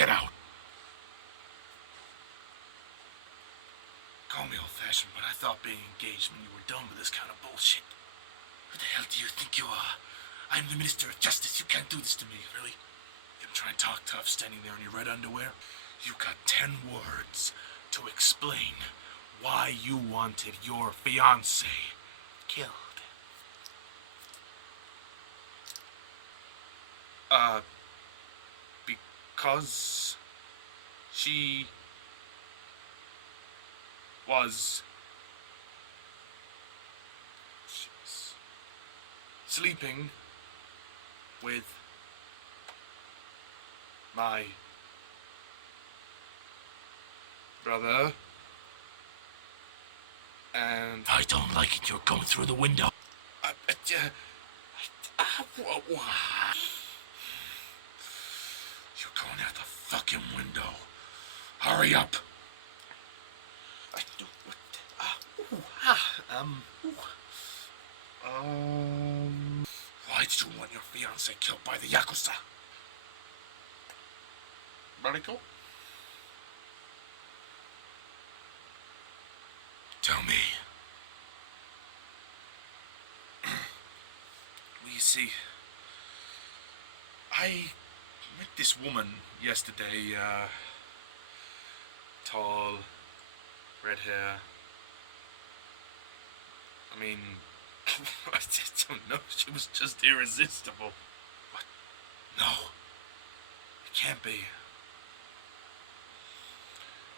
Get out. Call me old-fashioned, but I thought being engaged when you were done with this kind of bullshit. Who the hell do you think you are? I'm the Minister of Justice. You can't do this to me, really. You can try and talk tough standing there in your red underwear. You got 10 words to explain why you wanted your fiancée killed. Because she was sleeping with my brother, and I don't like it. You're going through the window. You're going out the fucking window. Hurry up. Why did you want your fiancé killed by the Yakuza? Medical? Tell me. Well, you see, I met this woman yesterday, tall, red hair. I mean, I just don't know, she was just irresistible. What? No. It can't be.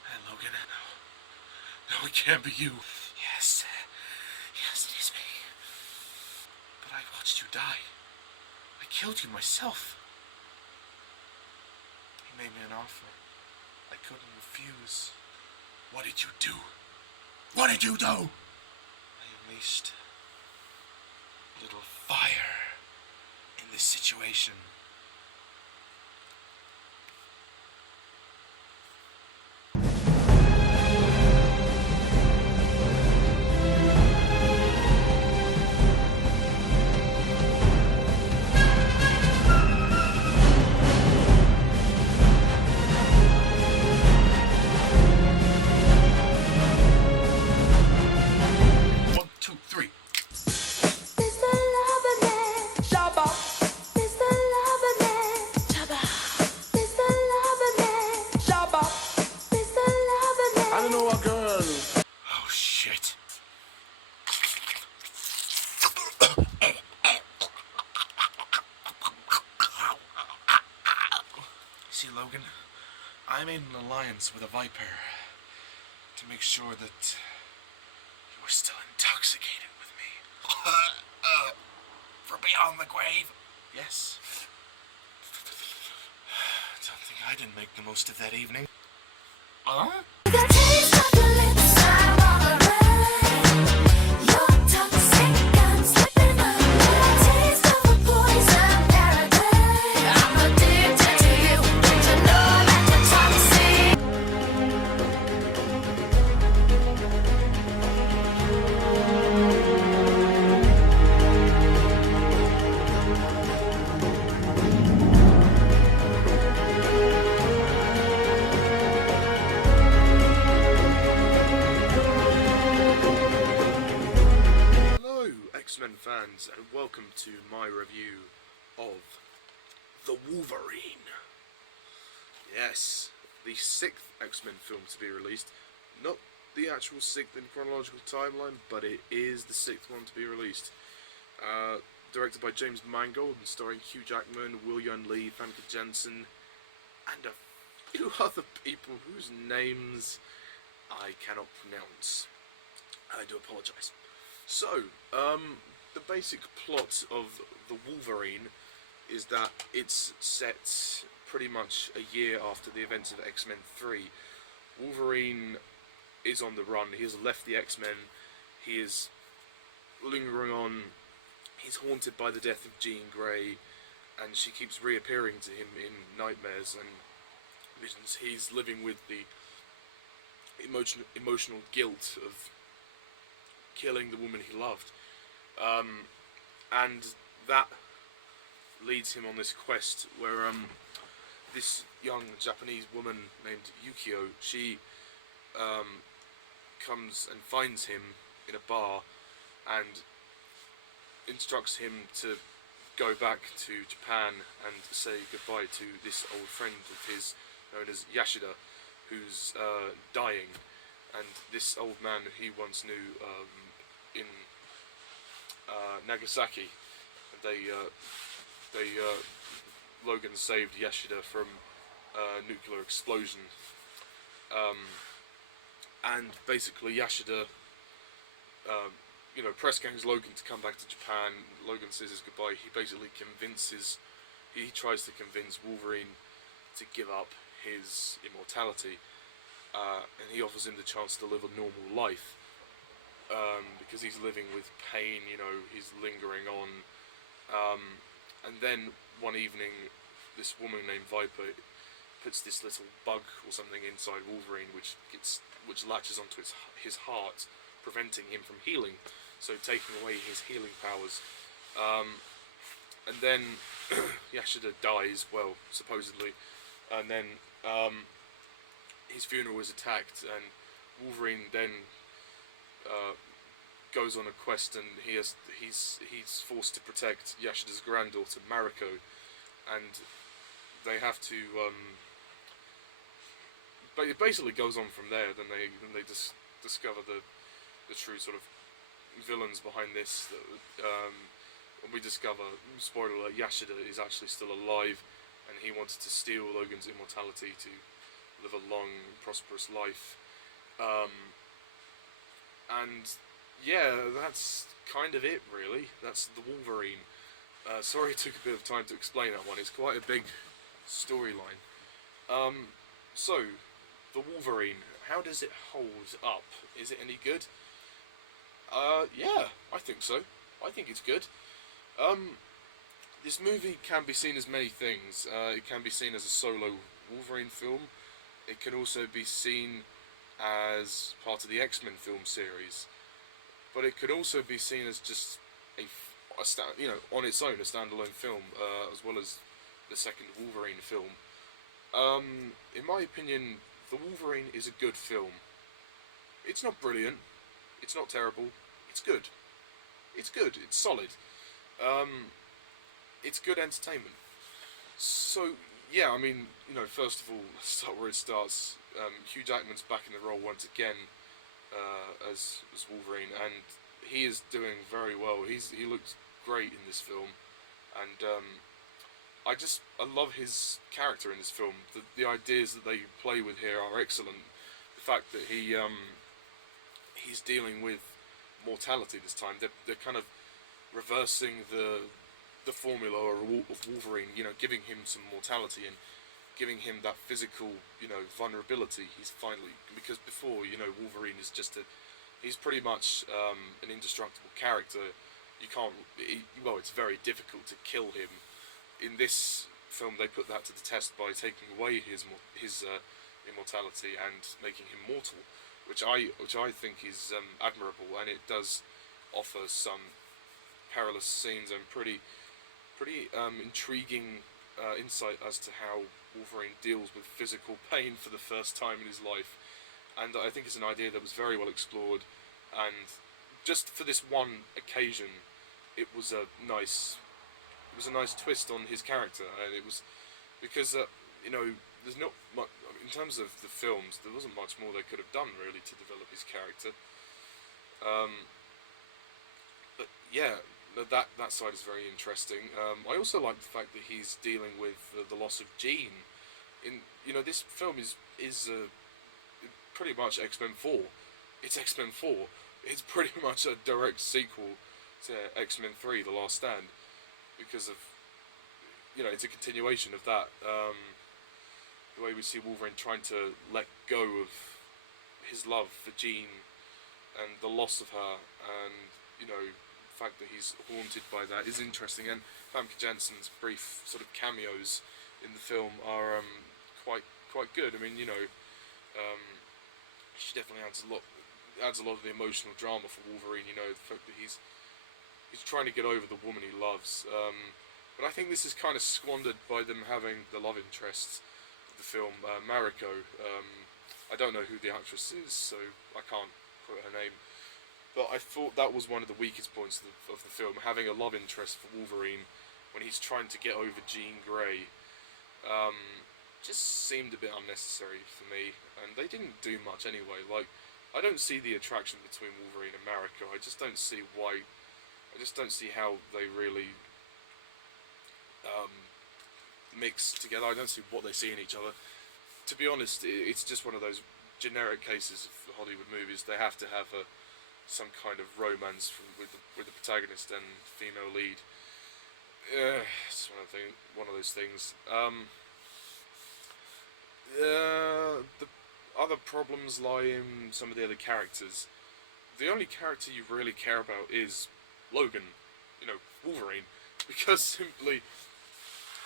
Hey, Logan. No, it can't be you. Yes. Yes, it is me. But I watched you die. I killed you myself. He made me an offer I couldn't refuse. What did you do? What did you do? I unleashed a little fire in this situation. Logan, I made an alliance with a viper to make sure that you were still intoxicated with me. For beyond the grave? Yes. Don't think I didn't make the most of that evening. Huh? X-Men fans, and welcome to my review of The Wolverine. Yes, the 6th X-Men film to be released. Not the actual 6th in chronological timeline, but it is the 6th one to be released. Directed by James Mangold and starring Hugh Jackman, William Lee, Famke, Janssen, and a few other people whose names I cannot pronounce. I do apologise. So, the basic plot of The Wolverine is that it's set pretty much a year after the events of X-Men 3. Wolverine is on the run. He has left the X-Men. He is lingering on. He's haunted by the death of Jean Grey, and she keeps reappearing to him in nightmares and visions. He's living with the emotional guilt of killing the woman he loved, and that leads him on this quest where this young Japanese woman named Yukio, she comes and finds him in a bar and instructs him to go back to Japan and say goodbye to this old friend of his known as Yashida, who's dying. And this old man he once knew in Nagasaki. They Logan saved Yashida from a nuclear explosion. And basically Yashida, press gangs Logan to come back to Japan. Logan says his goodbye. He tries to convince Wolverine to give up his immortality, and he offers him the chance to live a normal life, because he's living with pain, he's lingering on, and then one evening this woman named Viper puts this little bug or something inside Wolverine which latches onto his heart, preventing him from healing, so taking away his healing powers. And then Yashida dies, well, supposedly, and then his funeral is attacked, and Wolverine then goes on a quest, and he's forced to protect Yashida's granddaughter Mariko, and they have to. But it basically goes on from there. Then they just discover the true sort of villains behind this. We discover, spoiler alert, Yashida is actually still alive, and he wanted to steal Logan's immortality to live a long, prosperous life. And yeah, that's kind of it, really. That's the Wolverine. Sorry it took a bit of time to explain that one. It's quite a big storyline. So, the Wolverine, how does it hold up? Is it any good? Yeah, I think so. I think it's good. This movie can be seen as many things. It can be seen as a solo Wolverine film. It can also be seen as part of the X-Men film series. But it could also be seen as just on its own, a standalone film, as well as the second Wolverine film. In my opinion, The Wolverine is a good film. It's not brilliant. It's not terrible. It's good. It's good. It's solid. It's good entertainment. So, yeah, I mean, first of all, let's start where it starts. Hugh Jackman's back in the role once again as Wolverine, and he is doing very well. He looks great in this film, and I love his character in this film. The ideas that they play with here are excellent. The fact that he's dealing with mortality this time. They're kind of reversing the formula of Wolverine. Giving him some mortality and giving him that physical, vulnerability. He's finally, because before, Wolverine is he's pretty much an indestructible character. It's very difficult to kill him. In this film, they put that to the test by taking away his immortality and making him mortal, which I think is admirable, and it does offer some perilous scenes and pretty intriguing insight as to how Wolverine deals with physical pain for the first time in his life. And I think it's an idea that was very well explored, and just for this one occasion, it was a nice twist on his character, and it was because there's not much in terms of the films. There wasn't much more they could have done really to develop his character. But yeah, that side is very interesting. I also like the fact that he's dealing with the loss of Jean. This film is pretty much X-Men 4. It's X-Men 4. It's pretty much a direct sequel to X-Men 3, The Last Stand, because of it's a continuation of that. The way we see Wolverine trying to let go of his love for Jean and the loss of her, and the fact that he's haunted by that is interesting. And Famke Janssen's brief sort of cameos in the film are quite good. I mean, she definitely adds a lot of the emotional drama for Wolverine. The fact that he's trying to get over the woman he loves. But I think this is kind of squandered by them having the love interest of the film, Mariko. I don't know who the actress is, so I can't quote her name. But I thought that was one of the weakest points of the film, having a love interest for Wolverine when he's trying to get over Jean Grey. Just seemed a bit unnecessary for me, and they didn't do much anyway. Like, I don't see the attraction between Wolverine and Mariko. I just don't see why. I just don't see how they really mix together. I don't see what they see in each other. To be honest, it's just one of those generic cases of Hollywood movies. They have to have some kind of romance with the protagonist and female lead. It's one of those things. The other problems lie in some of the other characters. The only character you really care about is Logan, Wolverine, because simply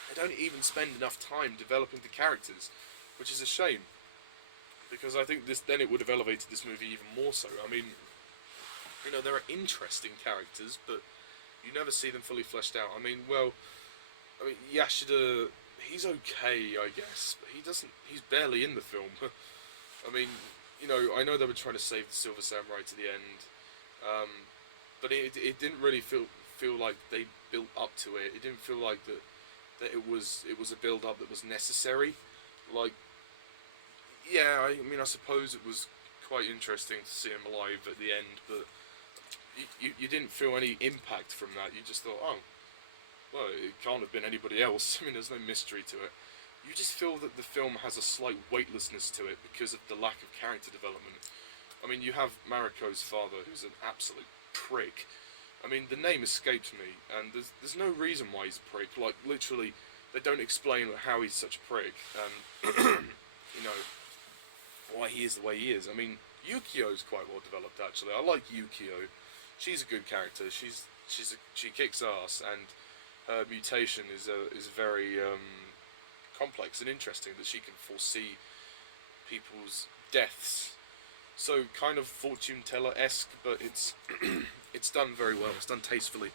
they don't even spend enough time developing the characters, which is a shame. Because I think then it would have elevated this movie even more so. I mean, there are interesting characters, but you never see them fully fleshed out. Yashida, he's okay, I guess, but he's barely in the film. I know they were trying to save the Silver Samurai to the end, but it didn't really feel like they built up to it. It didn't feel like that it was a build up that was necessary. Like, yeah, I suppose it was quite interesting to see him alive at the end, but you didn't feel any impact from that. You just thought, oh, well, it can't have been anybody else. There's no mystery to it. You just feel that the film has a slight weightlessness to it because of the lack of character development. You have Mariko's father, who's an absolute prick. The name escapes me, and there's no reason why he's a prick. Like, literally, they don't explain how he's such a prick, and, why he is the way he is. Yukio's quite well developed, actually. I like Yukio. She's a good character. She kicks ass, and her mutation is very complex and interesting, that she can foresee people's deaths. So kind of fortune teller-esque, but it's it's done very well. It's done tastefully.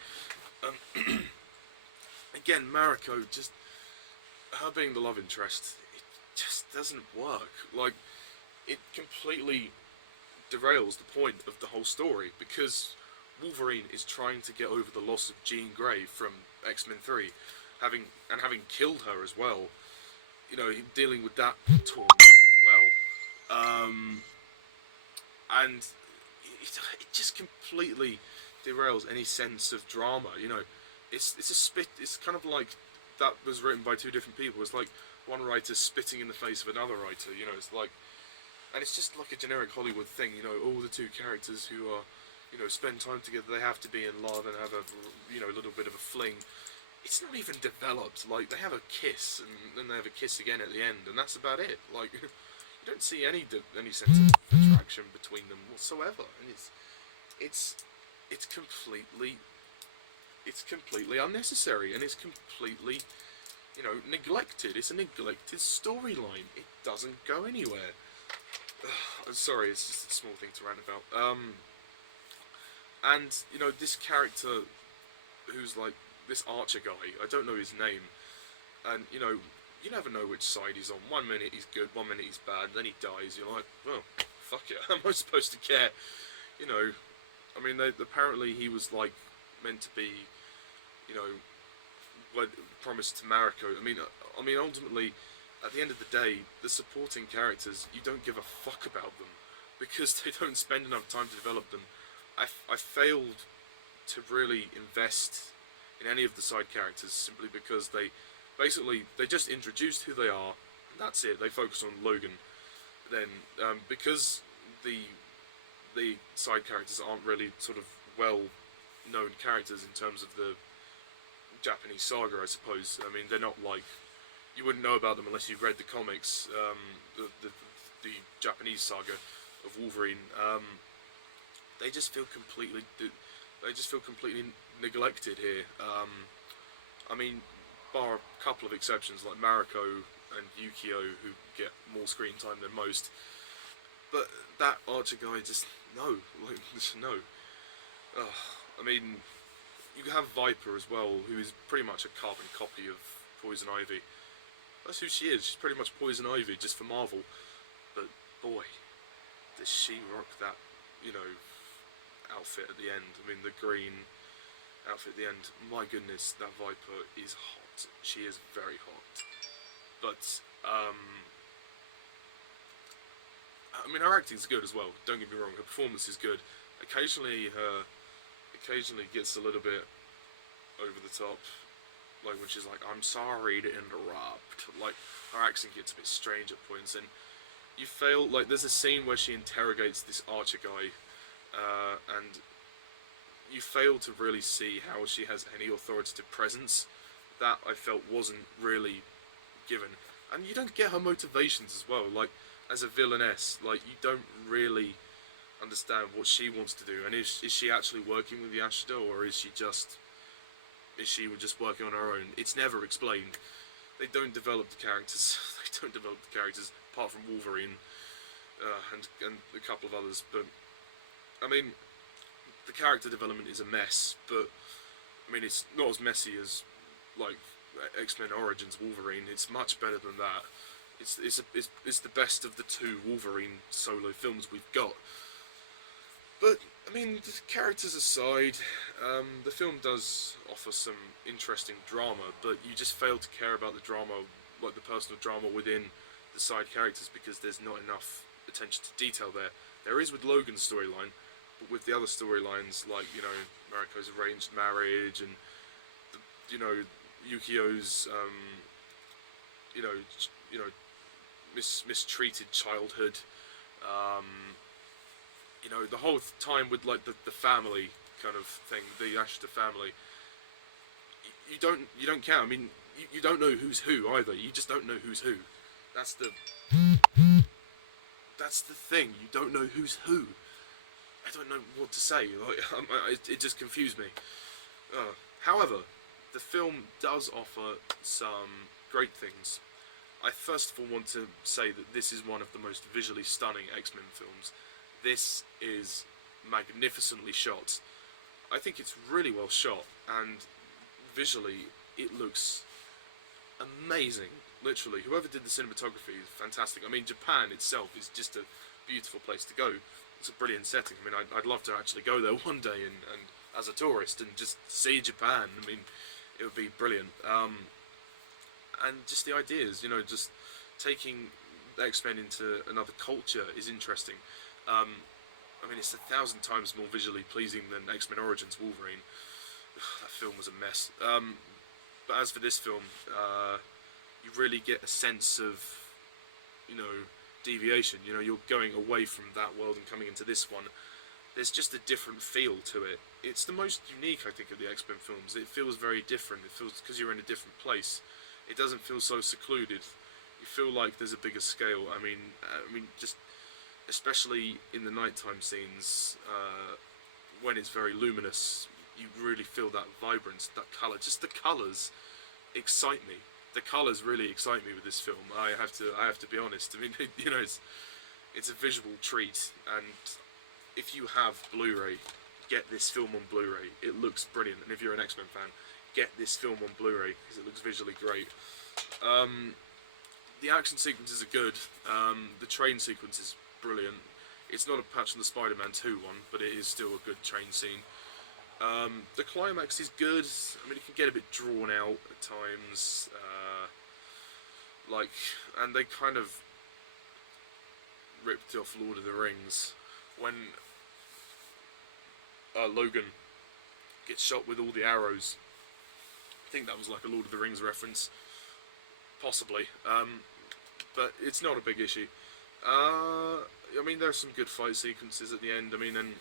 Again, Mariko, just her being the love interest, it just doesn't work. Like, it completely derails the point of the whole story, because Wolverine is trying to get over the loss of Jean Grey from X-Men 3, having killed her as well. Dealing with that torment as well. And it just completely derails any sense of drama. It's kind of like that was written by two different people. It's like one writer spitting in the face of another writer. It's like, and it's just like a generic Hollywood thing. All the two characters who are, spend time together, they have to be in love and have a little bit of a fling. It's not even developed. Like, they have a kiss, and then they have a kiss again at the end, and that's about it. Like, you don't see any sense of attraction between them whatsoever, and it's completely unnecessary, and it's completely, neglected. It's a neglected storyline. It doesn't go anywhere. I'm sorry, it's just a small thing to rant about. And this character, who's like this Archer guy, I don't know his name, and you never know which side he's on. 1 minute he's good, 1 minute he's bad, then he dies. You're like, well, fuck it, how am I supposed to care? Apparently he was like meant to be, promised to Mariko. Ultimately, at the end of the day, the supporting characters, you don't give a fuck about them, because they don't spend enough time to develop them. I failed to really invest in any of the side characters, simply because they just introduced who they are, and that's it. They focus on Logan. Then, because the side characters aren't really sort of well-known characters in terms of the Japanese saga, I suppose. They're not like, you wouldn't know about them unless you've read the comics, the Japanese saga of Wolverine. They just feel completely neglected here. Bar a couple of exceptions like Mariko and Yukio, who get more screen time than most. But that Archer guy, just no. you have Viper as well, who is pretty much a carbon copy of Poison Ivy. That's who she is. She's pretty much Poison Ivy, just for Marvel. But boy, does she rock that, you know, outfit at the end. I mean, the green outfit at the end. My goodness, that Viper is hot. She is very hot. But I mean, her acting's good as well. Don't get me wrong. Her performance is good. Occasionally gets a little bit over the top. Like when she's like, "I'm sorry to interrupt." Like her accent gets a bit strange at points, and you fail. Like there's a scene where she interrogates this archer guy, and you fail to really see how she has any authoritative presence. That I felt wasn't really given, and you don't get her motivations as well. Like as a villainess, like you don't really understand what she wants to do, and is she actually working with Yashida, or is she just working on her own? It's never explained. They don't develop the characters. Apart from Wolverine and a couple of others. But I mean, the character development is a mess. But I mean, it's not as messy as like X-Men Origins Wolverine. It's much better than that. It's the best of the two Wolverine solo films we've got. But I mean, the characters aside, the film does offer some interesting drama, but you just fail to care about the drama, like the personal drama within the side characters, because there's not enough attention to detail there. There is with Logan's storyline, but with the other storylines, like, you know, Mariko's arranged marriage and, Yukio's, mistreated childhood, the whole time with like the family kind of thing, the Ashton family. You don't count. I mean, you don't know who's who either. You just don't know who's who. That's the thing. You don't know who's who. I don't know what to say. Like, it just confused me. However, the film does offer some great things. I first of all want to say that this is one of the most visually stunning X-Men films. This is magnificently shot. I think it's really well shot, and visually it looks amazing. Literally, whoever did the cinematography is fantastic. I mean, Japan itself is just a beautiful place to go. It's a brilliant setting. I mean, I'd love to actually go there one day and as a tourist and just see Japan. I mean, it would be brilliant. And just the ideas, just taking X-Men into another culture is interesting. I mean, it's 1,000 times more visually pleasing than X-Men Origins Wolverine. That film was a mess. But as for this film, you really get a sense of, deviation. You're going away from that world and coming into this one. There's just a different feel to it. It's the most unique, I think, of the X-Men films. It feels very different. It feels because you're in a different place. It doesn't feel so secluded. You feel like there's a bigger scale. I mean, just especially in the nighttime scenes, when it's very luminous, you really feel that vibrance, that colour. Just the colours excite me. The colours really excite me with this film. I have to be honest. I mean, it's a visual treat, and if you have Blu-ray, get this film on Blu-ray. It looks brilliant, and if you're an X-Men fan, get this film on Blu-ray because it looks visually great. The action sequences are good. The train sequence is brilliant. It's not a patch on the Spider-Man 2 one, but it is still a good train scene. The climax is good. I mean, it can get a bit drawn out at times. And they kind of ripped off Lord of the Rings when Logan gets shot with all the arrows. I think that was like a Lord of the Rings reference, possibly. But it's not a big issue. I mean, there's some good fight sequences at the end. I mean, and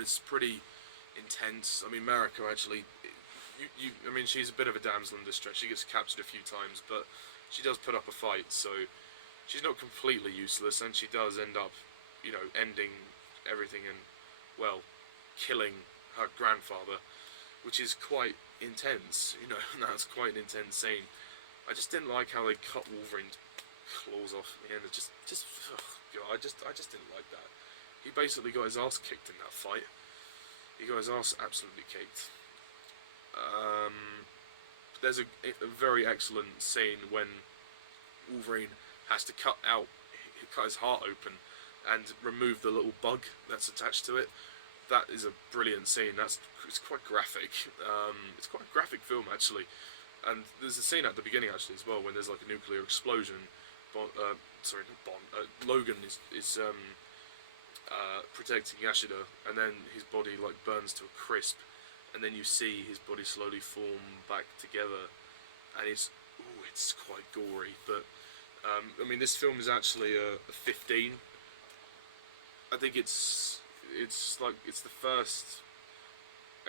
it's pretty intense. I mean, Mariko actually, I mean, she's a bit of a damsel in distress. She gets captured a few times, but she does put up a fight, so she's not completely useless, and she does end up, ending everything and, well, killing her grandfather, which is quite intense. That's quite an intense scene. I just didn't like how they cut Wolverine's claws off at the end. I just didn't like that. He basically got his ass kicked in that fight. He got his arse absolutely kicked. There's a very excellent scene when Wolverine has to cut his heart open and remove the little bug that's attached to it. That is a brilliant scene. It's quite graphic. It's quite a graphic film actually. And there's a scene at the beginning actually as well when there's like a nuclear explosion. Logan is protecting Yashida, and then his body like burns to a crisp, and then you see his body slowly form back together, and it's quite gory. But I mean, this film is actually a 15. I think it's the first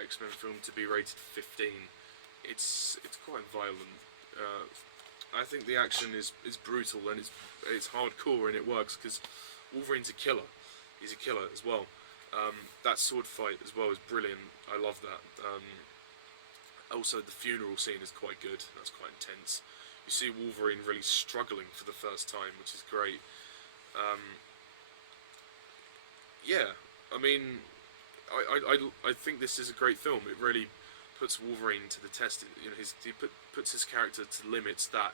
X-Men film to be rated 15. It's quite violent. I think the action is brutal, and it's hardcore, and it works because Wolverine's a killer. He's a killer as well. That sword fight as well is brilliant. I love that. Also, the funeral scene is quite good. That's quite intense. You see Wolverine really struggling for the first time, which is great. Yeah, I mean, I think this is a great film. It really puts Wolverine to the test. You know, he puts his character to limits that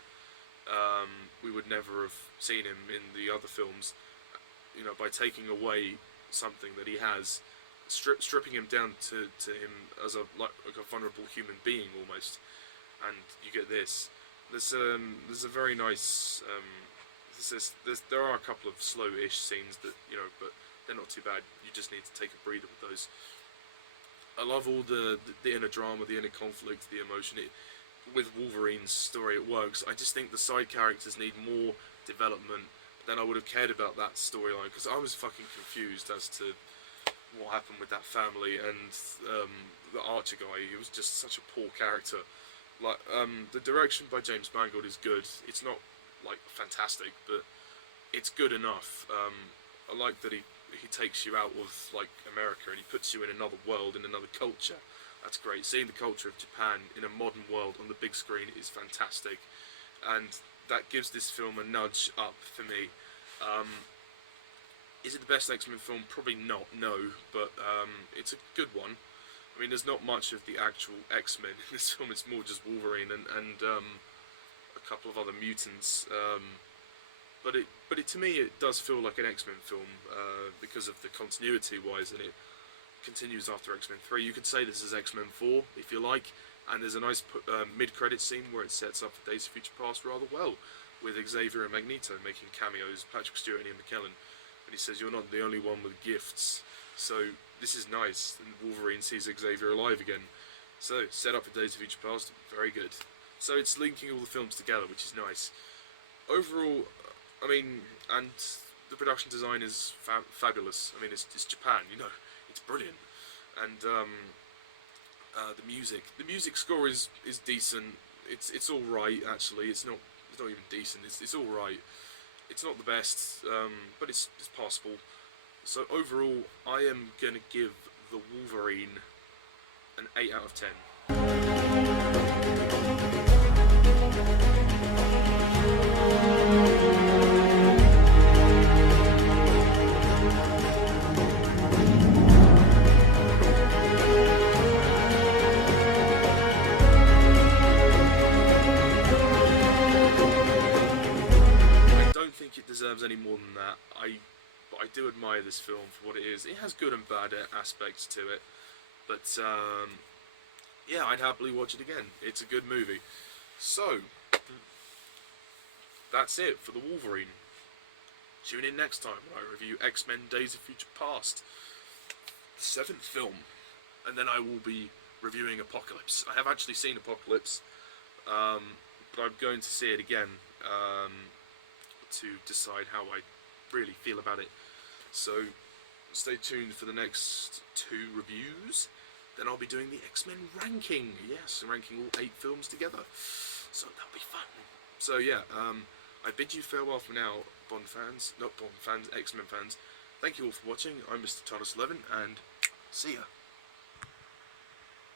we would never have seen him in the other films. You know, by taking away something that he has, stripping him down to him as a vulnerable human being almost, and you get this. There's a very nice. There are a couple of slow-ish scenes that, you know, but they're not too bad. You just need to take a breather with those. I love all the inner drama, the inner conflict, the emotion. With Wolverine's story, it works. I just think the side characters need more development than I would have cared about that storyline, because I was fucking confused as to what happened with that family and the Archer guy. He was just such a poor character. Like the direction by James Mangold is good. It's not like fantastic, but it's good enough. I like that he takes you out of like America and he puts you in another world, in another culture. That's great. Seeing the culture of Japan in a modern world on the big screen is fantastic, and that gives this film a nudge up for me. Is it the best X-Men film? Probably not, no, but it's a good one. I mean, there's not much of the actual X-Men in this film. It's more just Wolverine and a couple of other mutants. But to me, it does feel like an X-Men film because of the continuity-wise, and it continues after X-Men 3. You could say this is X-Men 4, if you like, and there's a nice mid-credit scene where it sets up Days of Future Past rather well, with Xavier and Magneto making cameos, Patrick Stewart and Ian McKellen, and he says, "You're not the only one with gifts." So this is nice, and Wolverine sees Xavier alive again. So set up for Days of Future Past, very good. So it's linking all the films together, which is nice. Overall, I mean, and the production design is fabulous. I mean, it's Japan, you know, it's brilliant, and the music score is decent. It's all right actually. It's not even decent. It's all right. It's not the best, but it's passable. So overall, I am gonna give the Wolverine an 8 out of 10. It deserves any more than that. But I do admire this film for what it is. It has good and bad aspects to it, but yeah, I'd happily watch it again. It's a good movie. So that's it for the Wolverine. Tune in next time when I review X-Men Days of Future Past, the 7th film, and then I will be reviewing Apocalypse. I have actually seen Apocalypse, but I'm going to see it again to decide how I really feel about it. So stay tuned for the next 2 reviews. Then I'll be doing the X-Men ranking. Yes, ranking all 8 films together. So that'll be fun. So yeah, I bid you farewell for now, X-Men fans. Thank you all for watching. I'm Mr. Thomas11, and see ya.